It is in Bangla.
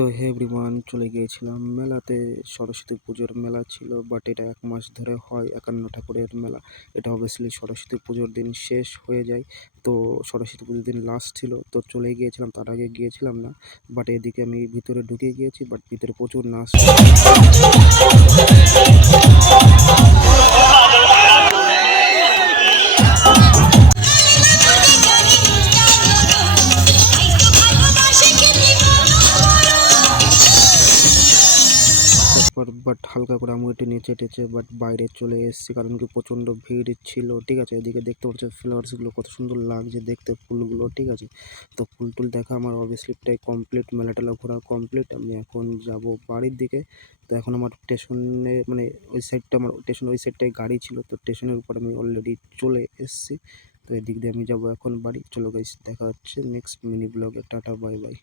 তো হে এভরিওয়ান, চলে গিয়েছিলাম মেলাতে। সরস্বতী পুজোর মেলা ছিল, বাট এটা 1 মাস ধরে হয় 51 ঠাকুরের মেলা। এটা অবভিয়াসলি সরস্বতী পুজোর দিন শেষ হয়ে যায়। তো সরস্বতী পুজোর দিন লাস্ট ছিল, তো চলে গিয়েছিলাম, তার আগে গিয়েছিলাম না। বাট এদিকে আমি ভিতরে ঢুকে গিয়েছি, বাট ভিতরে প্রচুর নাচ। বাট হালকা করে আমি একটু নেচে টেচে বাট বাইরে চলে এসেছি, কারণ কি প্রচণ্ড ভিড় ছিল। ঠিক আছে, এদিকে দেখতে পাচ্ছি ফ্লাওয়ার্সগুলো কত সুন্দর লাগছে দেখতে, ফুলগুলো। ঠিক আছে, তো ফুল টুল দেখা আমার অবভিয়াসলি প্রায় কমপ্লিট, মেলা টেলা ঘোরা কমপ্লিট। আমি এখন যাব বাড়ির দিকে। তো এখন আমার স্টেশনে মানে ওই সাইডটা, আমার স্টেশন ওই সাইডটায় গাড়ি ছিল, তো স্টেশনের উপর আমি অলরেডি চলে এসেছি। তো এদিক দিয়ে আমি যাবো এখন বাড়ি। চলো গাইস, দেখা হচ্ছে নেক্সট মিনি ব্লগে। Tata, bye bye.